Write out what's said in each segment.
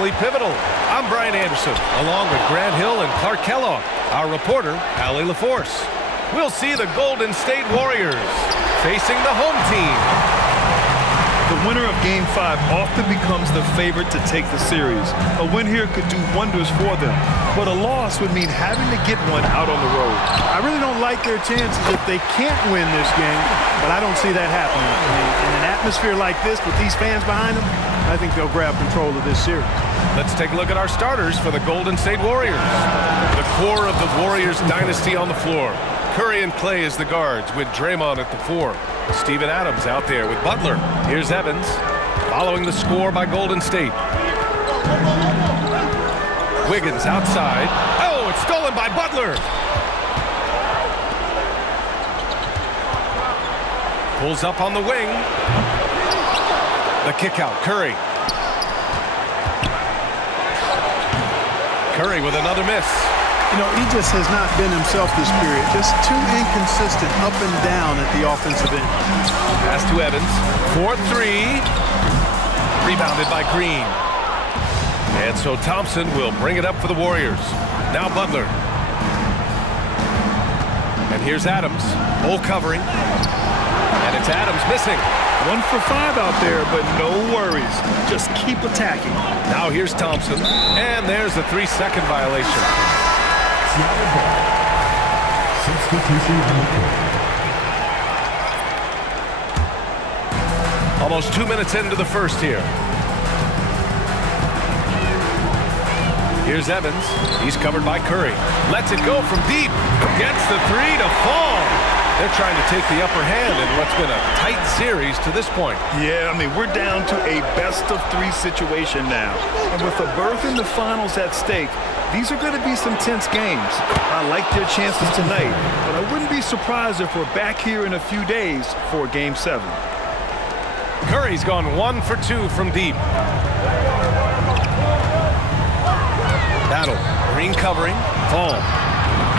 extremely pivotal. I'm Brian Anderson, along with Grant Hill and Clark Kellogg. Our reporter, Allie LaForce. We'll see the Golden State Warriors facing the home team. The winner of Game 5 often becomes the favorite to take the series. A win here could do wonders for them, but a loss would mean having to get one out on the road. I really don't like their chances if they can't win this game, but I don't see that happening. I mean, in an atmosphere like this with these fans behind them, I think they'll grab control of this series. Let's take a look at our starters for the Golden State Warriors. The core of the Warriors dynasty on the floor. Curry and Clay as the guards with Draymond at the 4. Steven Adams out there with Butler. Here's Evans following the score by Golden State. Wiggins outside. Oh, it's stolen by Butler. Pulls up on the wing. The kick out, Curry. Curry with another miss. You know, he just has not been himself this period. Just too inconsistent up and down at the offensive end. Pass to Evans. 4-3. Rebounded by Green. And so Thompson will bring it up for the Warriors. Now Butler. And here's Adams. Bull covering. And it's Adams missing. 1 for 5 out there, but no worries. Just keep attacking. Now here's Thompson. And there's a 3-second violation. Substitution on the court. Almost 2 minutes into the first here. Here's Evans. He's covered by Curry. Lets it go from deep. Gets the 3 to fall. They're trying to take the upper hand in what's been a tight series to this point. Yeah, I mean, we're down to a best-of-3 situation now. And with a berth in the finals at stake, these are going to be some tense games. I like their chances tonight, but I wouldn't be surprised if we're back here in a few days for Game 7. Curry's gone 1 for 2 from deep. Battle. Green covering. Fall.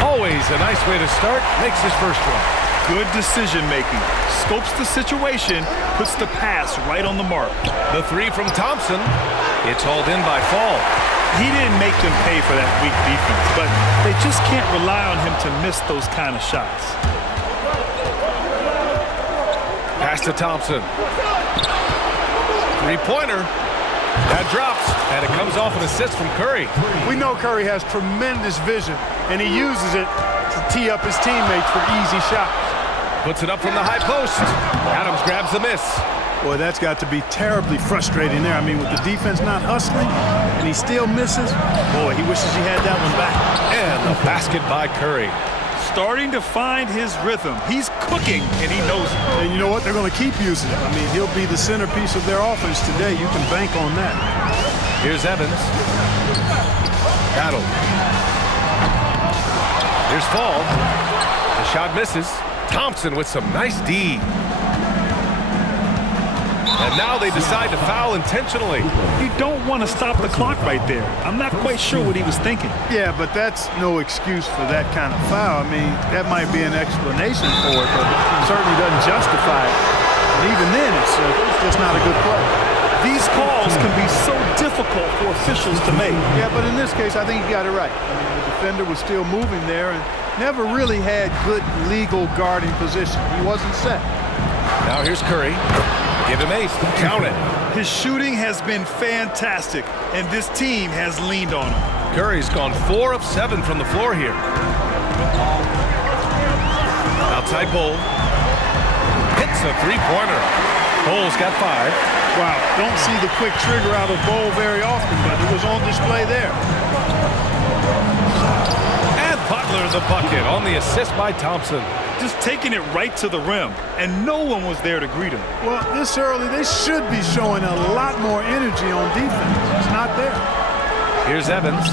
Always a nice way to start. Makes his first one. Good decision-making. Scopes the situation, puts the pass right on the mark. The 3 from Thompson. It's hauled in by Fall. He didn't make them pay for that weak defense, but they just can't rely on him to miss those kind of shots. Pass to Thompson. 3-pointer. That drops, and it comes off an assist from Curry. We know Curry has tremendous vision, and he uses it to tee up his teammates for easy shots. Puts it up from the high post. Adams grabs the miss. Boy, that's got to be terribly frustrating there. I mean, with the defense not hustling, and he still misses. Boy, he wishes he had that one back. And the basket by Curry. Starting to find his rhythm. He's cooking, and he knows it. And you know what? They're going to keep using it. I mean, he'll be the centerpiece of their offense today. You can bank on that. Here's Evans. Battle. Here's Fall. The shot misses. Thompson with some nice D. And now they decide to foul intentionally. You don't want to stop the clock right there. I'm not quite sure what he was thinking. Yeah, but that's no excuse for that kind of foul. I mean, that might be an explanation for it, but it certainly doesn't justify it. And even then, it's just not a good play. These calls can be so difficult for officials to make. Yeah, but in this case, I think you got it right. I mean, the defender was still moving there and never really had good legal guarding position. He wasn't set. Now here's Curry. Give him 8. Count it. His shooting has been fantastic, and this team has leaned on him. Curry's gone 4 of 7 from the floor here. Outside Bull. Hits a 3-pointer. Bull's got 5. Wow, don't see the quick trigger out of Bull very often, but it was on display there. And Butler the bucket on the assist by Thompson. Just taking it right to the rim, and no one was there to greet him. Well, this early, they should be showing a lot more energy on defense. It's not there. Here's Evans.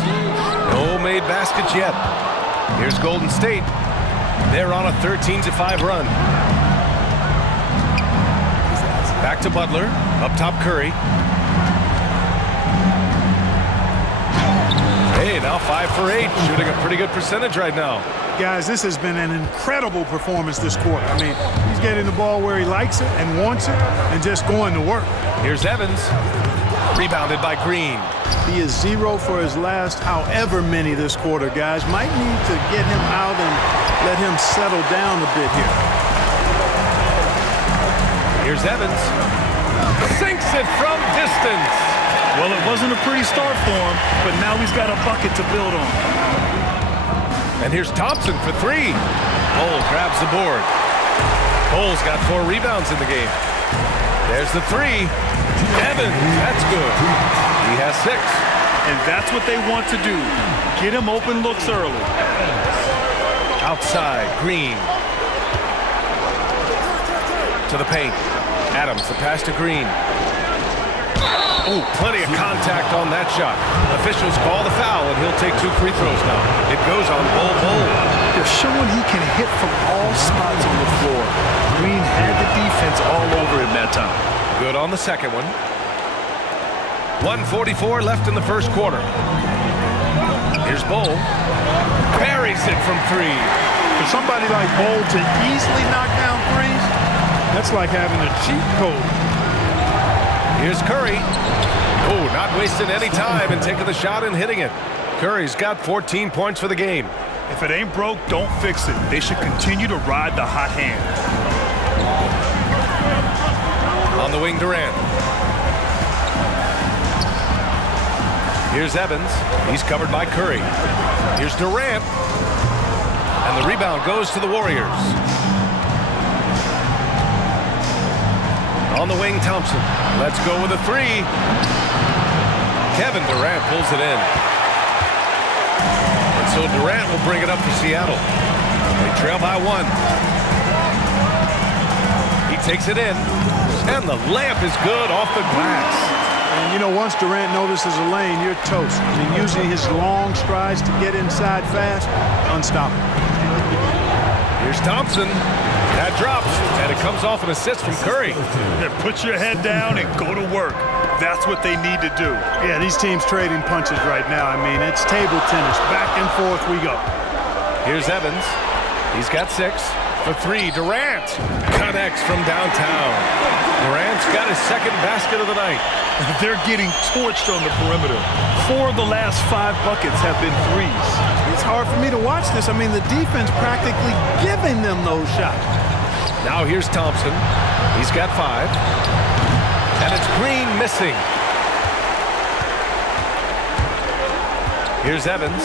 No made baskets yet. Here's Golden State. They're on a 13-5 run. Back to Butler. Up top, Curry. Hey, now 5 for 8. Shooting a pretty good percentage right now. Guys, this has been an incredible performance this quarter. I mean, he's getting the ball where he likes it and wants it and just going to work. Here's Evans. Rebounded by Green. He is 0 for his last however many this quarter, guys. Might need to get him out and let him settle down a bit here. Here's Evans. Sinks it from distance. Well, it wasn't a pretty start for him, but now he's got a bucket to build on. And here's Thompson for 3. Cole grabs the board. Cole's got 4 rebounds in the game. There's the 3. Evans, that's good. He has 6. And that's what they want to do. Get him open looks early. Outside, Green. To the paint. Adams, the pass to Green. Oh, plenty of contact on that shot. Officials call the foul, and he'll take 2 free throws now. It goes on Bol. They're showing he can hit from all spots on the floor. Green had the defense all over him that time. Good on the second one. 1:44 left in the first quarter. Here's Bol. Parries it from 3. For somebody like Bol to easily knock down threes, that's like having a cheat code. Here's Curry. Oh, not wasting any time and taking the shot and hitting it. Curry's got 14 points for the game. If it ain't broke, don't fix it. They should continue to ride the hot hand. On the wing, Durant. Here's Evans. He's covered by Curry. Here's Durant. And the rebound goes to the Warriors. On the wing, Thompson. Let's go with a 3. Kevin Durant pulls it in. And so Durant will bring it up for Seattle. They trail by 1. He takes it in. And the layup is good off the glass. And, you know, once Durant notices a lane, you're toast. I mean, using his long strides to get inside fast, unstoppable. Here's Thompson. That drops, and it comes off an assist from Curry. Put your head down and go to work. That's what they need to do. Yeah, these teams trading punches right now. I mean, it's table tennis. Back and forth we go. Here's Evans. He's got 6. For 3, Durant connects from downtown. Durant's got his second basket of the night. They're getting torched on the perimeter. 4 of the last 5 buckets have been threes. It's hard for me to watch this. I mean, the defense practically giving them those shots. Now here's Thompson. He's got 5. And it's Green missing. Here's Evans.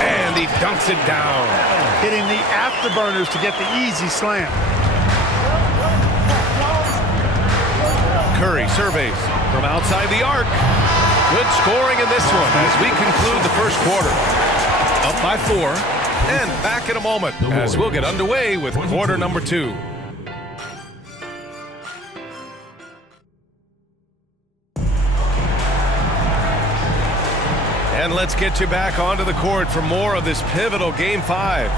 And he dunks it down. Hitting the afterburners to get the easy slam. Curry surveys from outside the arc. Good scoring in this one as we conclude the first quarter. Up by 4. And back in a moment as we'll get underway with quarter number 2. And let's get you back onto the court for more of this pivotal Game 5.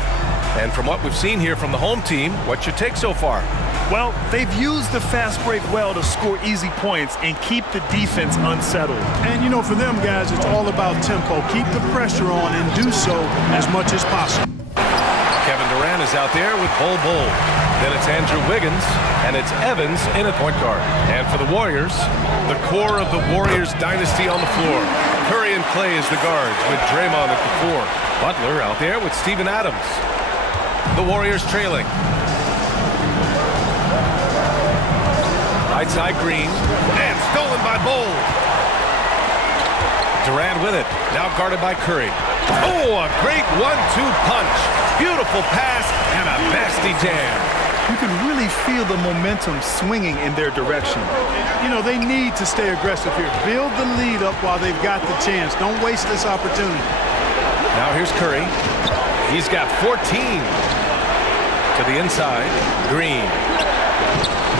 And from what we've seen here from the home team, what's your take so far? Well, they've used the fast break well to score easy points and keep the defense unsettled. And, you know, for them guys, it's all about tempo. Keep the pressure on and do so as much as possible. Kevin Durant is out there with Bol. Then it's Andrew Wiggins, and it's Evans in at point guard. And for the Warriors, the core of the Warriors dynasty on the floor. Curry and Clay as the guards with Draymond at the 4. Butler out there with Steven Adams. The Warriors trailing. Right side Green, and stolen by Bol. Durant with it, now guarded by Curry. Oh, a great 1-2 punch. Beautiful pass and a nasty jam. You can really feel the momentum swinging in their direction. You know, they need to stay aggressive here. Build the lead up while they've got the chance. Don't waste this opportunity. Now here's Curry. He's got 14. To the inside, Green.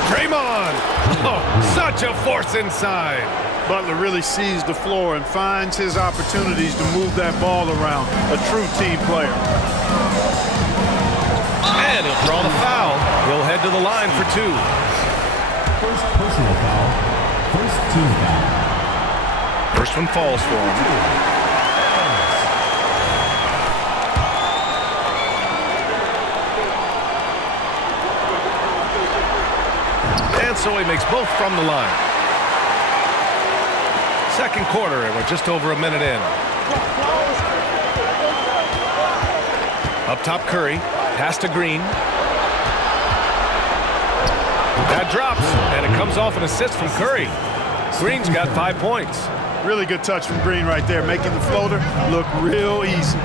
Draymond! Oh, such a force inside. Butler really sees the floor and finds his opportunities to move that ball around. A true team player. And he'll draw the foul. He'll head to the line for 2. First personal foul. First team foul. First one falls for him. so he makes both from the line. Second quarter, and we're just over a minute in. Up top, Curry. Pass to Green. That drops, and it comes off an assist from Curry. Green's got 5 points. Really good touch from Green right there, making the floater look real easy.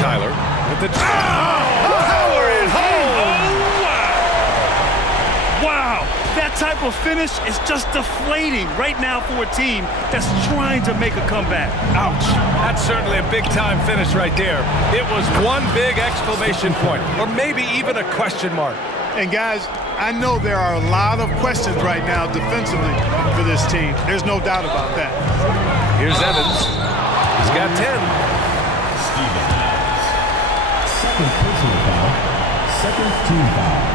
Tyler with the... Power it home! Wow, that type of finish is just deflating right now for a team that's trying to make a comeback. Ouch. That's certainly a big-time finish right there. It was one big exclamation point, or maybe even a question mark. And guys, I know there are a lot of questions right now defensively for this team. There's no doubt about that. Here's Evans. He's got 10. Steven Adams. Second personal foul. Second team foul.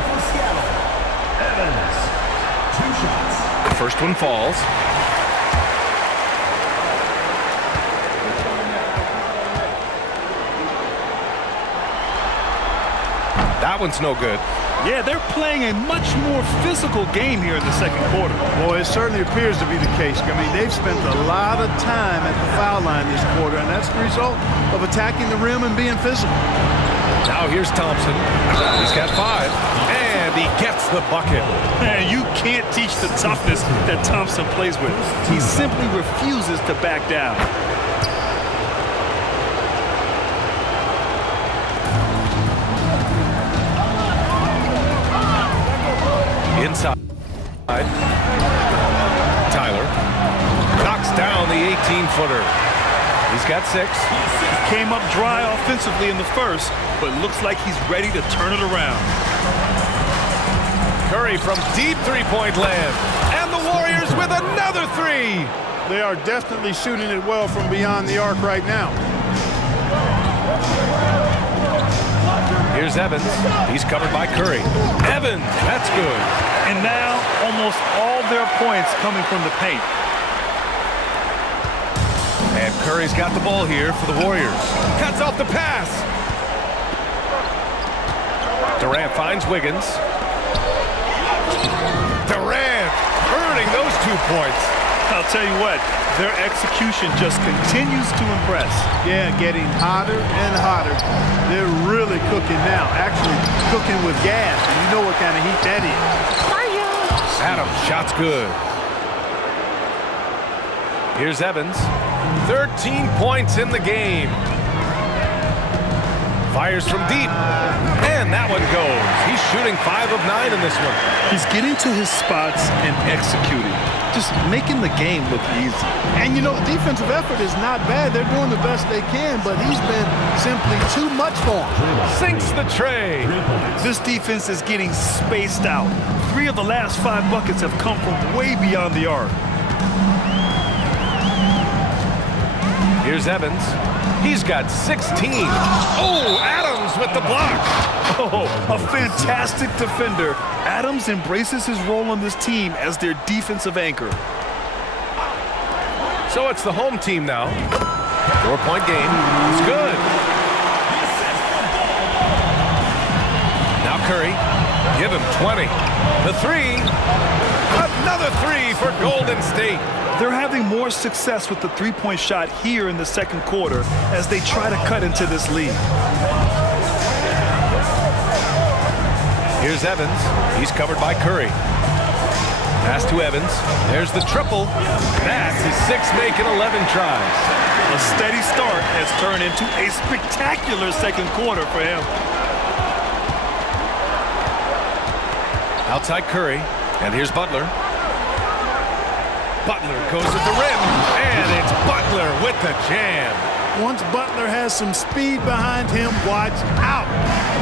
For Seattle, Evans. 2 shots. The first one falls. That one's no good. Yeah, they're playing a much more physical game here in the second quarter. Well, it certainly appears to be the case. I mean, they've spent a lot of time at the foul line this quarter, and that's the result of attacking the rim and being physical. Now here's Thompson. He's got 5, and he gets the bucket. Man, you can't teach the toughness that Thompson plays with. He simply refuses to back down. Inside. Tyler knocks down the 18-footer. He's got 6. Came up dry offensively in the first, but looks like he's ready to turn it around. Curry from deep three-point land. And the Warriors with another 3. They are definitely shooting it well from beyond the arc right now. Here's Evans. He's covered by Curry. Evans, that's good. And now almost all their points coming from the paint. And Curry's got the ball here for the Warriors. Cuts off the pass. Durant finds Wiggins. Durant earning those 2 points. I'll tell you what, their execution just continues to impress. Yeah, getting hotter and hotter. They're really cooking now, actually cooking with gas, and you know what kind of heat that is. Adams, shot's good. Here's Evans. 13 points in the game. Fires from deep. And that one goes. He's shooting 5 of 9 in this one. He's getting to his spots and executing. Just making the game look easy. And you know, the defensive effort is not bad. They're doing the best they can, but he's been simply too much for him. Sinks the tray. This defense is getting spaced out. 3 of the last 5 buckets have come from way beyond the arc. Here's Evans. He's got 16. Oh, Adams with the block. Oh, a fantastic defender. Adams embraces his role on this team as their defensive anchor. So it's the home team now. 4-point game. It's good. Now Curry. Give him 20. The 3. Another 3 for Golden State. They're having more success with the three-point shot here in the second quarter as they try to cut into this lead. Here's Evans. He's covered by Curry. Pass to Evans. There's the triple. That's his 6th make in 11 tries. A steady start has turned into a spectacular second quarter for him. Outside Curry. And here's Butler. Butler goes at the rim. And it's Butler with the jam. Once Butler has some speed behind him, watch out.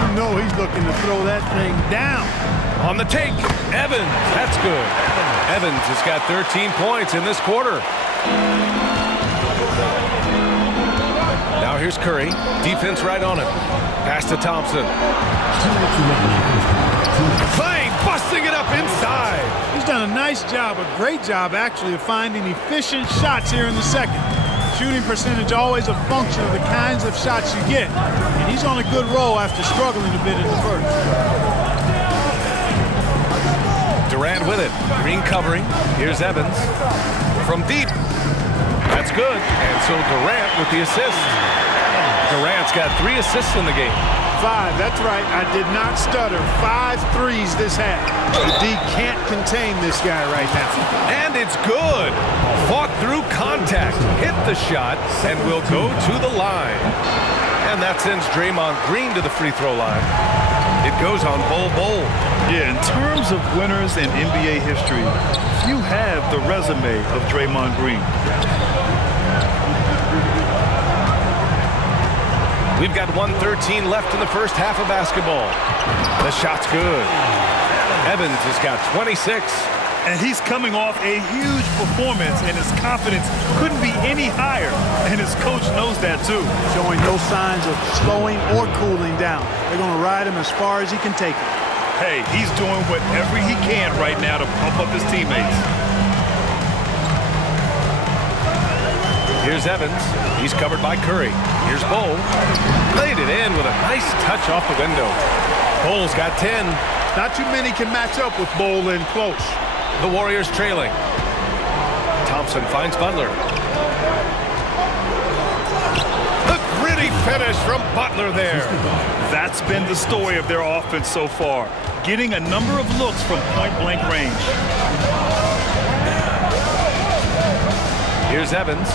You know he's looking to throw that thing down. On the take, Evans. That's good. Evans has got 13 points in this quarter. Now here's Curry. Defense right on him. Pass to Thompson. Clay busting it up inside. He's done a nice job, a great job actually, of finding efficient shots here in the second. Shooting percentage always a function of the kinds of shots you get. And he's on a good roll after struggling a bit in the first. Durant with it. Green covering. Here's Evans. From deep. That's good. And so Durant with the assist. Durant's got 3 assists in the game. 5, that's right. I did not stutter. 5 threes this half. The D can't contain this guy right now. And it's good. Fought through contact, hit the shot, and will go to the line. And that sends Draymond Green to the free throw line. It goes on Bol. Yeah, in terms of winners in NBA history, few have the resume of Draymond Green. We've got 1:13 left in the first half of basketball. The shot's good. Evans has got 26. And he's coming off a huge performance, and his confidence couldn't be any higher. And his coach knows that, too. Showing no signs of slowing or cooling down. They're going to ride him as far as he can take him. Hey, he's doing whatever he can right now to pump up his teammates. Here's Evans. He's covered by Curry. Here's Bol. Laid it in with a nice touch off the window. Bol's got 10. Not too many can match up with Bol in close. The Warriors trailing. Thompson finds Butler. The gritty finish from Butler there. That's been the story of their offense so far, getting a number of looks from point-blank range. Here's Evans.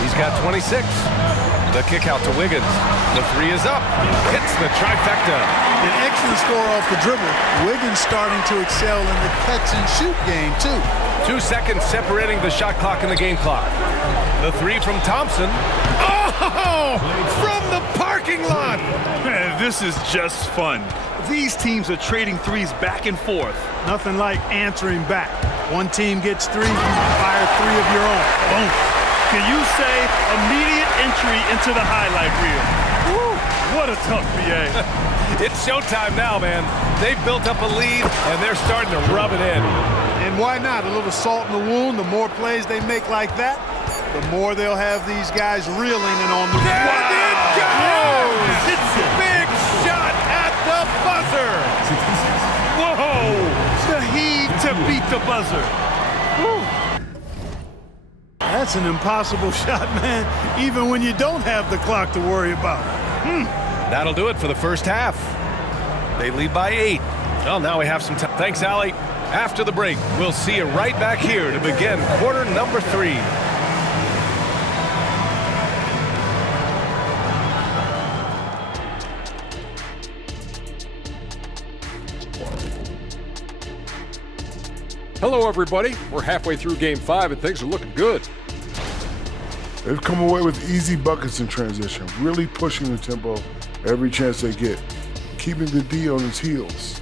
He's got 26. The kick out to Wiggins. The 3 is up. Hits the trifecta. An excellent score off the dribble. Wiggins starting to excel in the catch-and-shoot game, too. 2 seconds separating the shot clock and the game clock. The 3 from Thompson. Oh! From the parking lot! Man, this is just fun. These teams are trading threes back and forth. Nothing like answering back. One team gets 3, you fire 3 of your own. Boom. Can you say immediate entry into the highlight reel? Woo, what a tough BA. It's showtime now, man. They've built up a lead, and they're starting to rub it in. And why not? A little salt in the wound. The more plays they make like that, the more they'll have these guys reeling and on the There it goes! Hits it. Big shot at the buzzer. Whoa! The heave to beat the buzzer. Woo. That's an impossible shot, man, even when you don't have the clock to worry about. That'll do it for the first half. They lead by 8. Well, now we have some time. Thanks, Allie. After the break, we'll see you right back here to begin quarter number 3. Hello, everybody. We're halfway through Game 5, and things are looking good. They've come away with easy buckets in transition, really pushing the tempo every chance they get, keeping the D on his heels.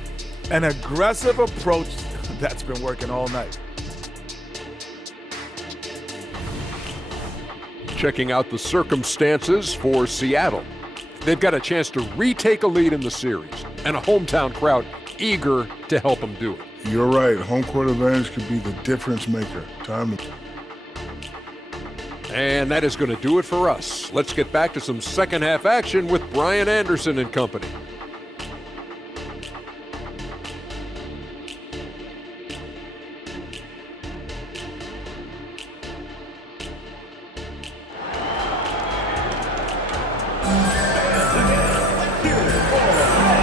An aggressive approach that's been working all night. Checking out the circumstances for Seattle. They've got a chance to retake a lead in the series, and a hometown crowd eager to help them do it. You're right, home court advantage could be the difference maker. Time to... And that is going to do it for us. Let's get back to some second half action with Brian Anderson and company.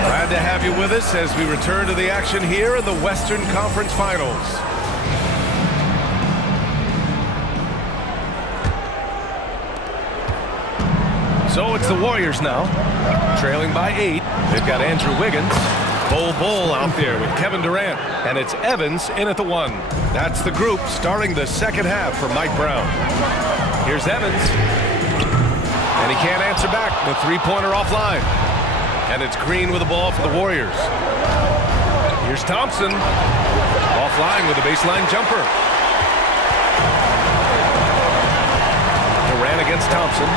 Glad to have you with us as we return to the action here in the Western Conference Finals. So it's the Warriors now, trailing by 8. They've got Andrew Wiggins, Bol out there with Kevin Durant, and it's Evans in at the 1. That's the group starting the second half for Mike Brown. Here's Evans, and he can't answer back. The three-pointer offline, and it's Green with the ball for the Warriors. Here's Thompson, offline with a baseline jumper. Durant against Thompson.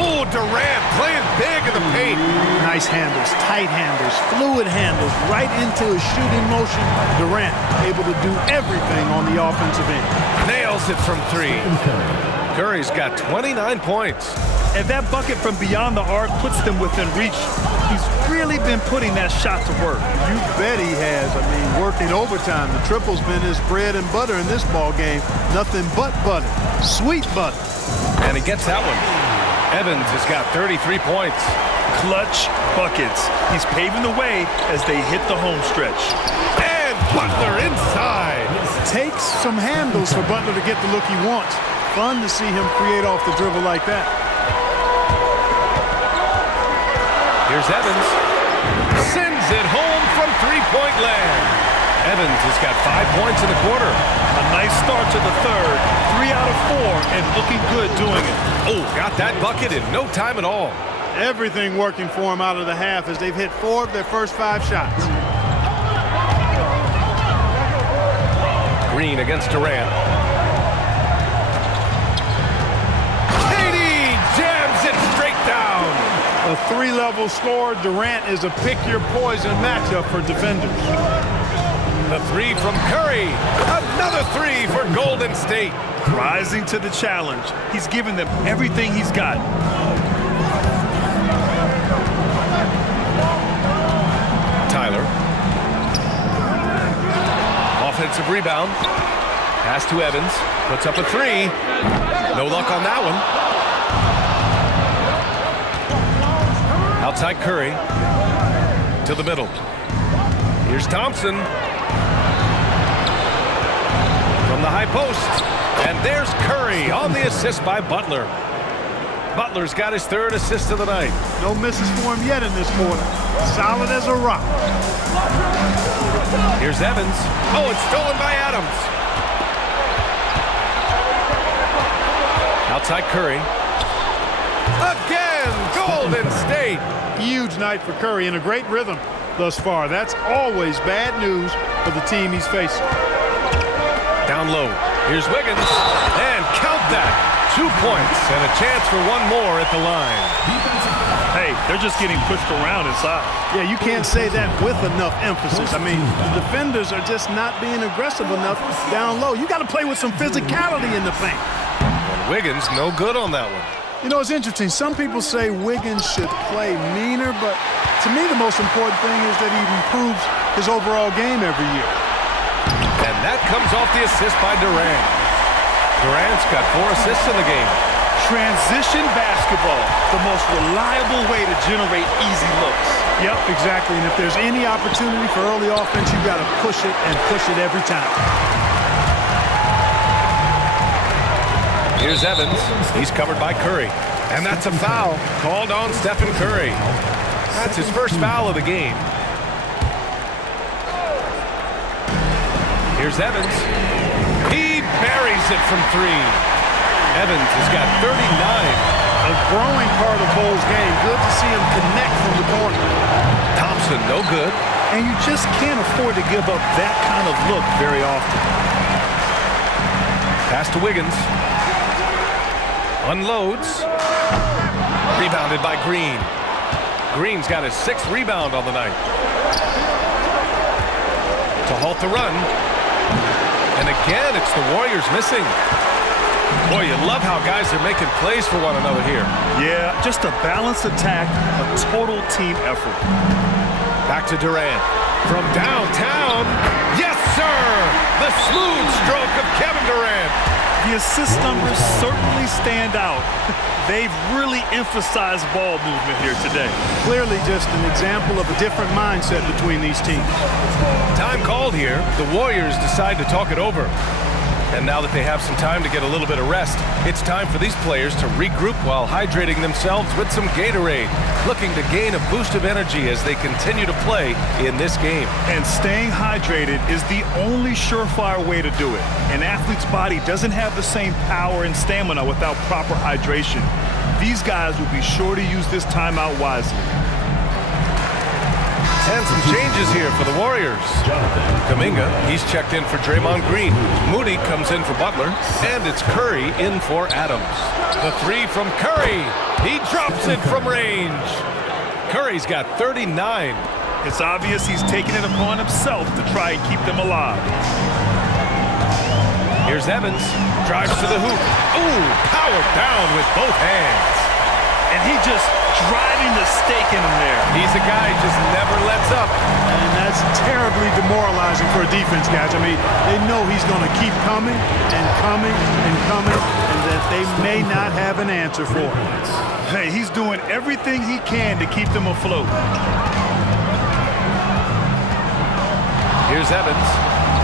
Oh, Durant playing big in the paint. Nice handles, tight handles, fluid handles, right into his shooting motion. Durant able to do everything on the offensive end. Nails it from three. Curry's got 29 points. And that bucket from beyond the arc puts them within reach. He's really been putting that shot to work. You bet he has. I mean, working overtime. The triple's been his bread and butter in this ball game. Nothing but butter. Sweet butter. And he gets that one. Evans has got 33 points. Clutch buckets. He's paving the way as they hit the home stretch. And Butler inside. Takes some handles for Butler to get the look he wants. Fun to see him create off the dribble like that. Here's Evans. Sends it home from three-point land. Evans has got 5 points in the quarter. A nice start to the third. 3 out of 4 and looking good doing it. Oh, got that bucket in no time at all. Everything working for him out of the half as they've hit 4 of their first 5 shots. Green against Durant. KD jams it straight down. A 3-level score. Durant is a pick-your-poison matchup for defenders. The three from Curry. Another three for Golden State. Rising to the challenge. He's given them everything he's got. Tyler. Offensive rebound. Pass to Evans. Puts up a three. No luck on that one. Outside Curry. To the middle. Here's Thompson. From the high post. And there's Curry on the assist by Butler. Butler's got his 3rd assist of the night. No misses for him yet in this quarter. Solid as a rock. Here's Evans. Oh, it's stolen by Adams. Outside Curry. Again, Golden State. Huge night for Curry and a great rhythm thus far. That's always bad news for the team he's facing. Down low. Here's Wiggins. And count that. 2 points and a chance for one more at the line. Hey, they're just getting pushed around inside. Yeah, you can't say that with enough emphasis. I mean, the defenders are just not being aggressive enough down low. You got to play with some physicality in the paint. And Wiggins no good on that one. You know, it's interesting. Some people say Wiggins should play meaner, but to me the most important thing is that he improves his overall game every year. And that comes off the assist by Durant. Durant's got 4 assists in the game. Transition basketball, the most reliable way to generate easy looks. Yep, exactly. And if there's any opportunity for early offense, you've got to push it and push it every time. Here's Evans. He's covered by Curry. And that's a foul called on Stephen Curry. That's his first foul of the game. Here's Evans. He buries it from 3. Evans has got 39. A growing part of Bole's game. Good to see him connect from the corner. Thompson, no good. And you just can't afford to give up that kind of look very often. Pass to Wiggins. Unloads. Rebounded by Green. Green's got his 6th rebound on the night. To halt the run. And again, it's the Warriors missing. Boy, you love how guys are making plays for one another here. Yeah, just a balanced attack, a total team effort. Back to Durant. From downtown. Yes, sir! The smooth stroke of Kevin Durant. The assist numbers certainly stand out. They've really emphasized ball movement here today. Clearly just an example of a different mindset between these teams. Time called here. The Warriors decide to talk it over. And now that they have some time to get a little bit of rest, it's time for these players to regroup while hydrating themselves with some Gatorade, looking to gain a boost of energy as they continue to play in this game. And staying hydrated is the only surefire way to do it. An athlete's body doesn't have the same power and stamina without proper hydration. These guys will be sure to use this timeout wisely. And some changes changes here for the Warriors. Kuminga, he's checked in for Draymond Green. Moody comes in for Butler, and it's Curry in for Adams. The three from Curry. He drops it from range. Curry's got 39. It's obvious he's taking it upon himself to try and keep them alive. Here's Evans, drives to the hoop. Ooh, powered down with both hands. And he just driving the stake in him there. He's a guy who just never lets up. And that's terribly demoralizing for a defense, guys. I mean, they know he's going to keep coming and coming and coming, and that they may not have an answer for it. Hey, he's doing everything he can to keep them afloat. Here's Evans,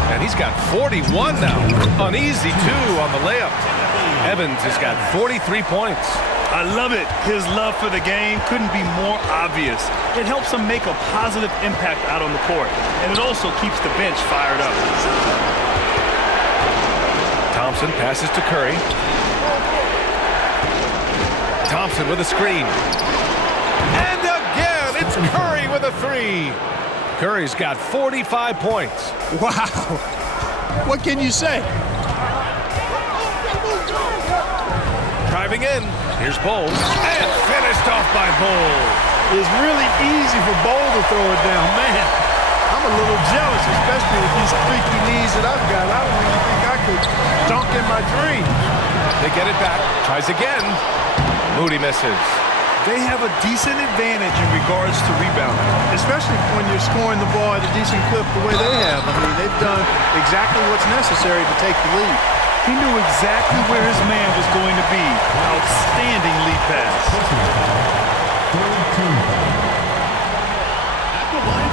and he's got 41 now. An easy two on the layup. Evans has got 43 points. I love it. His love for the game couldn't be more obvious. It helps him make a positive impact out on the court, and it also keeps the bench fired up. Thompson passes to Curry. Thompson with a screen. And again, it's Curry with a three. Curry's got 45 points. Wow. What can you say? Driving in. Here's Bowles. And finished off by Bowles. It's really easy for Bowles to throw it down. Man, I'm a little jealous, especially with these freaky knees that I've got. I don't even think I could dunk in my dreams. They get it back. Tries again. Moody misses. They have a decent advantage in regards to rebounding. Especially when you're scoring the ball at a decent clip the way they have. I mean, they've done exactly what's necessary to take the lead. He knew exactly where his man was going to be. Outstanding lead pass.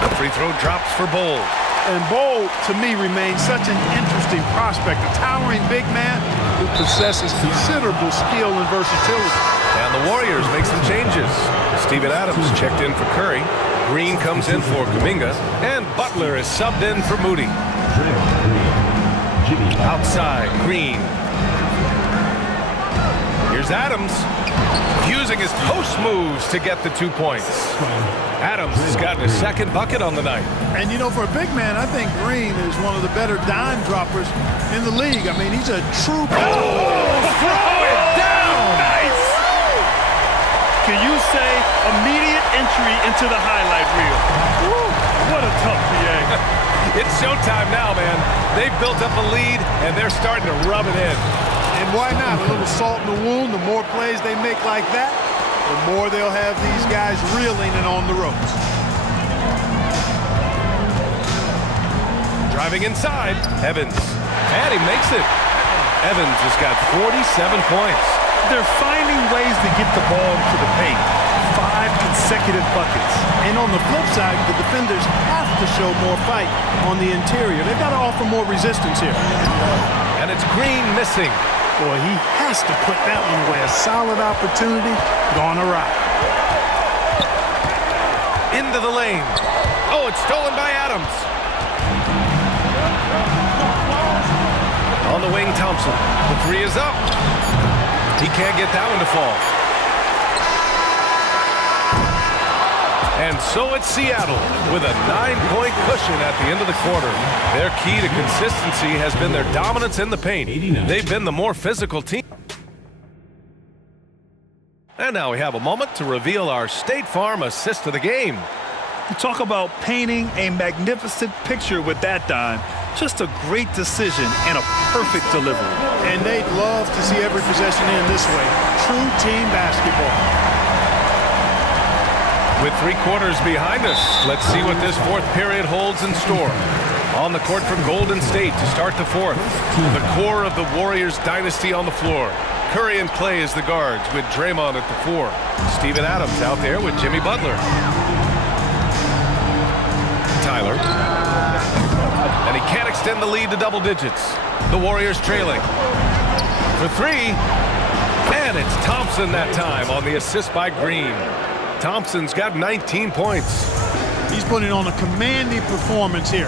The free throw drops for Bowles. And Bowles, to me, remains such an interesting prospect. A towering big man who possesses considerable skill and versatility. And the Warriors make some changes. Steven Adams checked in for Curry. Green comes in for Kuminga. And Butler is subbed in for Moody. Outside, Green. Here's Adams. Using his post moves to get the 2 points. Adams has gotten his second bucket on the night. And, you know, for a big man, I think Green is one of the better dime droppers in the league. I mean, he's a true... Throw it down! Nice! Can you say immediate entry into the highlight reel? Woo, what a tough PA. It's showtime now, man. They've built up a lead, and they're starting to rub it in. And why not? A little salt in the wound. The more plays they make like that, the more they'll have these guys reeling and on the ropes. Driving inside, Evans. And he makes it. Evans has got 47 points. They're finding ways to get the ball into the paint. 5 consecutive buckets. And on the flip side, the defenders have to show more fight on the interior. They've got to offer more resistance here. And it's Green missing. Boy, he has to put that one away. A solid opportunity gone awry. Into the lane. Oh, it's stolen by Adams. On the wing, Thompson. The three is up. He can't get that one to fall. And so it's Seattle with a 9-point cushion at the end of the quarter. Their key to consistency has been their dominance in the paint. They've been the more physical team. And now we have a moment to reveal our State Farm assist of the game. You talk about painting a magnificent picture with that dime. Just a great decision and a perfect delivery. And they'd love to see every possession in this way. True team basketball. With 3 quarters behind us, let's see what this fourth period holds in store. On the court from Golden State to start the fourth. The core of the Warriors dynasty on the floor. Curry and Clay as the guards with Draymond at the 4. Steven Adams out there with Jimmy Butler. Tyler. And he can't extend the lead to double digits. The Warriors trailing. For 3. And it's Thompson that time on the assist by Green. Thompson's got 19 points. He's putting on a commanding performance here.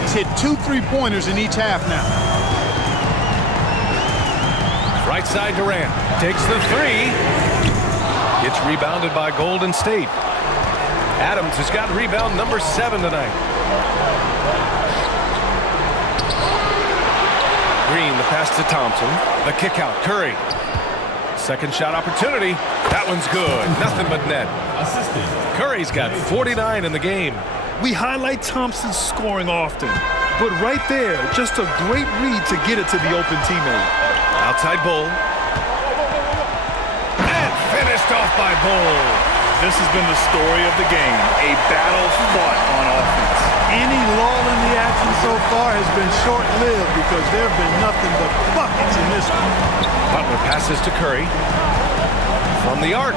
He's hit 2 3-pointers in each half now. Right side Durant takes the 3. It's rebounded by Golden State. Adams has got rebound number 7 tonight. Green, the pass to Thompson. The kick out, Curry. Second shot opportunity. That one's good. Nothing but net. Assistant. Curry's got 49 in the game. We highlight Thompson's scoring often, but right there, just a great read to get it to the open teammate. Outside Bull. And finished off by Bull. This has been the story of the game, a battle fought on offense. Any lull in the action so far has been short-lived because there have been nothing but buckets in this one. Butler passes to Curry. From the arc.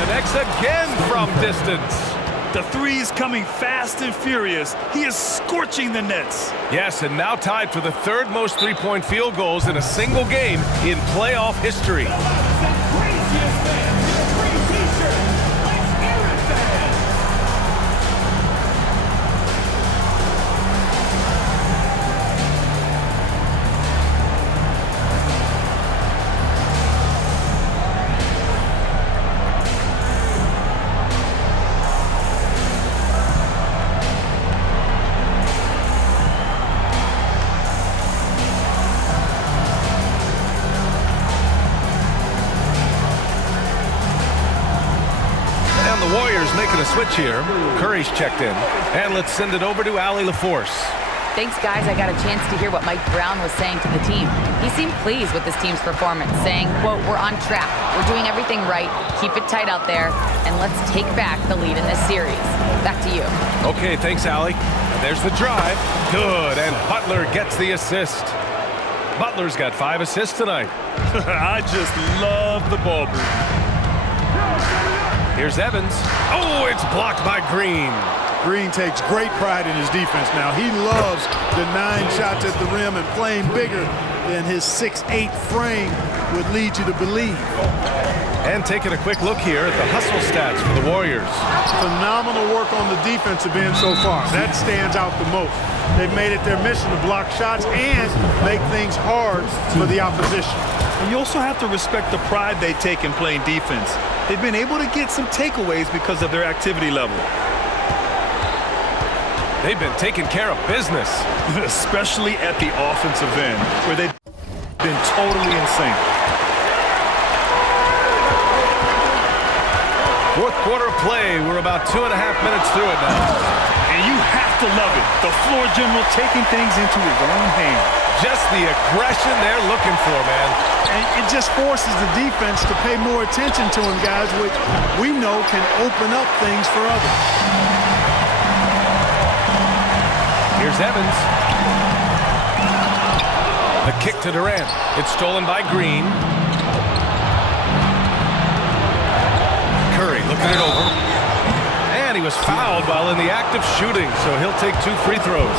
Connects again from distance. The three is coming fast and furious. He is scorching the nets. Yes, and now tied for the 3rd most three-point field goals in a single game in playoff history. The Warriors making a switch here. Curry's checked in. And let's send it over to Allie LaForce. Thanks, guys. I got a chance to hear what Mike Brown was saying to the team. He seemed pleased with this team's performance, saying, quote, "We're on track. We're doing everything right. Keep it tight out there, and let's take back the lead in this series." Back to you. Okay, thanks, Allie. And there's the drive. Good, and Butler gets the assist. Butler's got 5 assists tonight. I just love the ball movement. Here's Evans. Oh, it's blocked by Green. Green takes great pride in his defense now. He loves denying shots at the rim and playing bigger than his 6'8" frame would lead you to believe. And taking a quick look here at the hustle stats for the Warriors. Phenomenal work on the defensive end so far. That stands out the most. They've made it their mission to block shots and make things hard for the opposition. And you also have to respect the pride they take in playing defense. They've been able to get some takeaways because of their activity level. They've been taking care of business. Especially at the offensive end, where they've been totally in sync. 4th quarter play. We're about 2.5 minutes through it now. And you have to love it. The floor general taking things into his own hands. Just the aggression they're looking for, man. And it just forces the defense to pay more attention to him, guys, which we know can open up things for others. Here's Evans. The kick to Durant. It's stolen by Green. Curry looking it over. And he was fouled while in the act of shooting, so he'll take 2 free throws.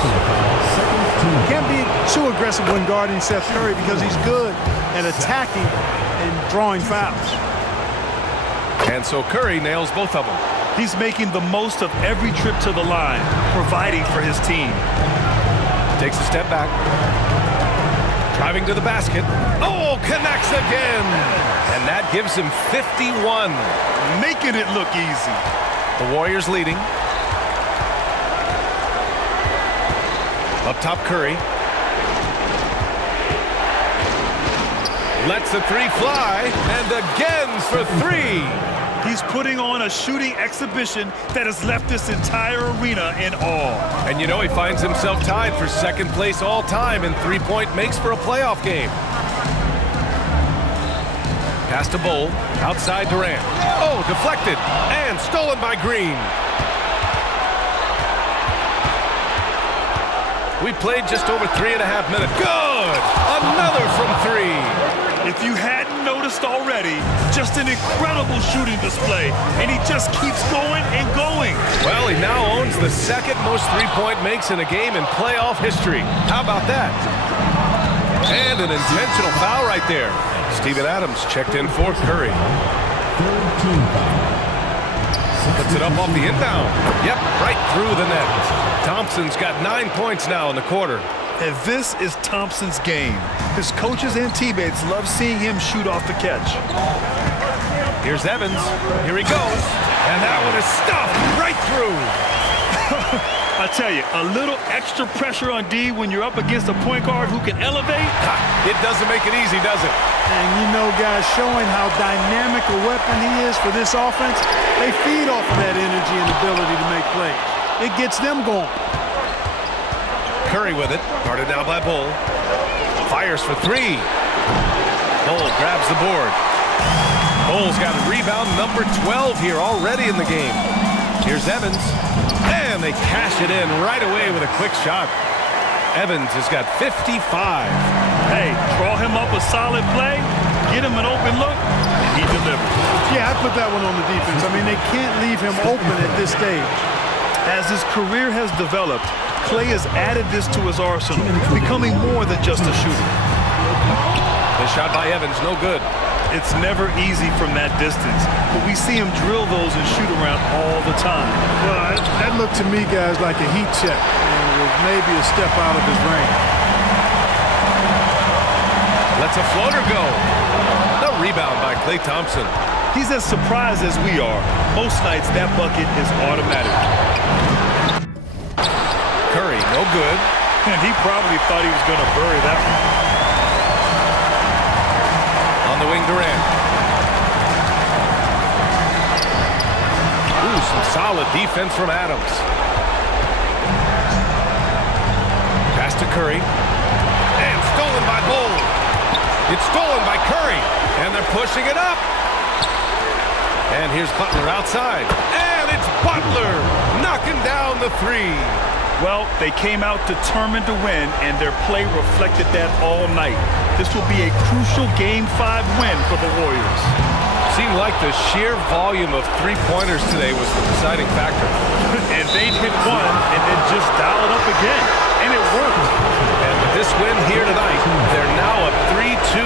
Can't be too aggressive when guarding Seth Curry because he's good at attacking and drawing fouls. And so Curry nails both of them. He's making the most of every trip to the line, providing for his team. Takes a step back. Driving to the basket. Oh, connects again. And that gives him 51. Making it look easy. The Warriors leading. Up top, Curry. Lets the 3 fly, and again for 3. He's putting on a shooting exhibition that has left this entire arena in awe. And you know he finds himself tied for 2nd place all time in three-point makes for a playoff game. Pass to Bull, outside Durant. Oh, deflected, and stolen by Green. We played just over 3.5 minutes. Good! Another from 3. If you hadn't noticed already, just an incredible shooting display, and he just keeps going and going. Well, he now owns the 2nd most three-point makes in a game in playoff history. How about that? And an intentional foul right there. Steven Adams checked in for Curry. Puts it up off the inbound. Yep, right through the net. Thompson's got 9 points now in the quarter. And this is Thompson's game. His coaches and teammates love seeing him shoot off the catch. Here's Evans. Here he goes. And that one is stuffed right through. I tell you, a little extra pressure on D when you're up against a point guard who can elevate. It doesn't make it easy, does it? And you know, guys, showing how dynamic a weapon he is for this offense, they feed off of that energy and ability to make plays. It gets them going. Curry with it, guarded now by Bull. Fires for three. Bull grabs the board. Bull's got rebound number 12 here already in the game. Here's Evans. And they cash it in right away with a quick shot. Evans has got 55. Hey, draw him up a solid play, get him an open look, and he delivers. Yeah, I put that one on the defense. I mean, they can't leave him open at this stage. As his career has developed, Clay has added this to his arsenal, becoming more than just a shooter. The shot by Evans, no good. It's never easy from that distance, but we see him drill those and shoot around all the time. Well, that looked to me, guys, like a heat check. And it was maybe a step out of his range. Lets a floater go. The rebound by Klay Thompson. He's as surprised as we are. Most nights, that bucket is automatic. Curry, no good. And he probably thought he was going to bury that one. On the wing, Durant. Ooh, some solid defense from Adams. Pass to Curry. And stolen by Bull. It's stolen by Curry. And they're pushing it up. And here's Butler outside. And it's Butler knocking down the three. Well, they came out determined to win, and their play reflected that all night. This will be a crucial Game 5 win for the Warriors. Seemed like the sheer volume of three-pointers today was the deciding factor. And they'd hit one and then just dial it up again. And it worked. And with this win here tonight, they're now up 3-2.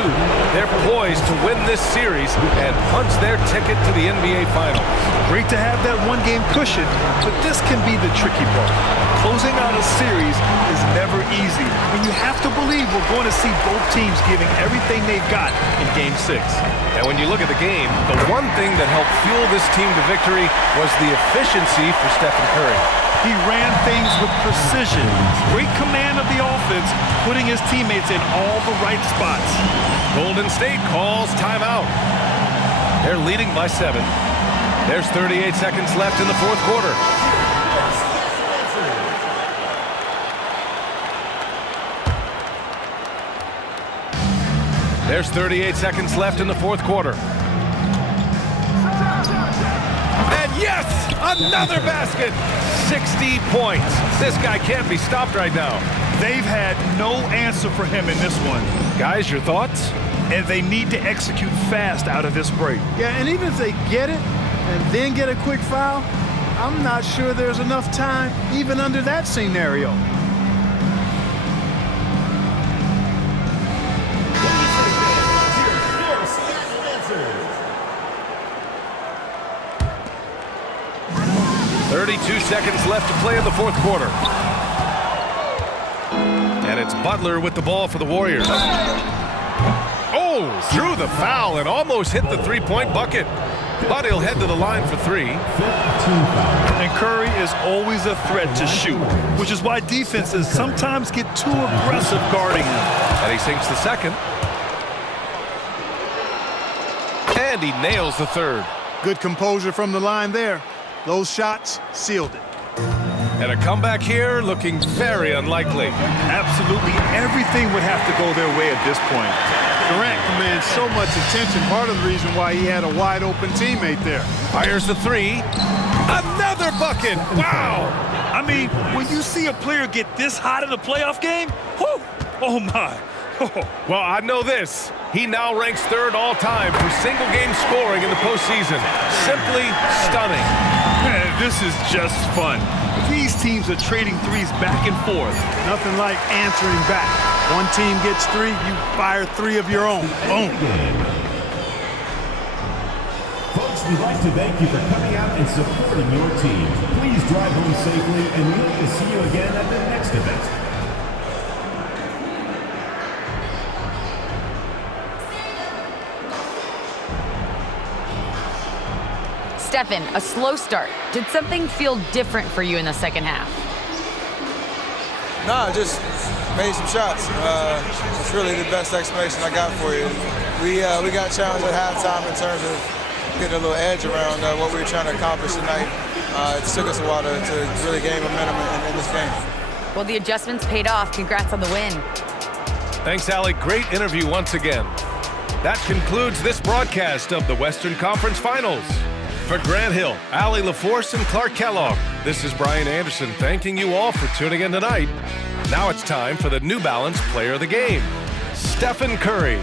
They're poised to win this series and punch their ticket to the NBA Finals. Great to have that one-game cushion, but this can be the tricky part. Closing out a series is never easy, and you have to believe we're going to see both teams giving everything they've got in Game 6. And when you look at the game, the one thing that helped fuel this team to victory was the efficiency for Stephen Curry. He ran things with precision, great command of the offense, putting his teammates in all the right spots. Golden State calls timeout. They're leading by 7. There's 38 seconds left in the fourth quarter. There's 38 seconds left in the fourth quarter. And yes, another basket. 60 points. This guy can't be stopped right now. They've had no answer for him in this one. Guys, your thoughts? And they need to execute fast out of this break. Yeah, and even if they get it and then get a quick foul, I'm not sure there's enough time even under that scenario. .32 seconds left to play in the fourth quarter. And it's Butler with the ball for the Warriors. Oh, drew the foul and almost hit the three-point bucket. But he'll head to the line for three. And Curry is always a threat to shoot, which is why defenses sometimes get too aggressive guarding him. And he sinks the second. And he nails the third. Good composure from the line there. Those shots sealed it. And a comeback here looking very unlikely. Absolutely everything would have to go their way at this point. Durant commands so much attention, part of the reason why he had a wide-open teammate there. Fires the three. Another bucket. Wow. I mean, when you see a player get this hot in a playoff game, whew, oh my. Well, I know this. He now ranks third all-time for single-game scoring in the postseason. Simply stunning. Man, this is just fun. These teams are trading threes back and forth. Nothing like answering back. One team gets 3, you fire 3 of your own. Boom. Folks, we'd like to thank you for coming out and supporting your team. Please drive home safely, and we hope to see you again at the next event. Stephen, a slow start. Did something feel different for you in the second half? Nah, just made some shots. It's really the best explanation I got for you. We got challenged at halftime in terms of getting a little edge around what we were trying to accomplish tonight. It took us a while to really gain momentum in this game. Well, the adjustments paid off. Congrats on the win. Thanks, Allie. Great interview once again. That concludes this broadcast of the Western Conference Finals. For Grant Hill, Allie LaForce, and Clark Kellogg, this is Brian Anderson thanking you all for tuning in tonight. Now it's time for the New Balance Player of the Game, Stephen Curry.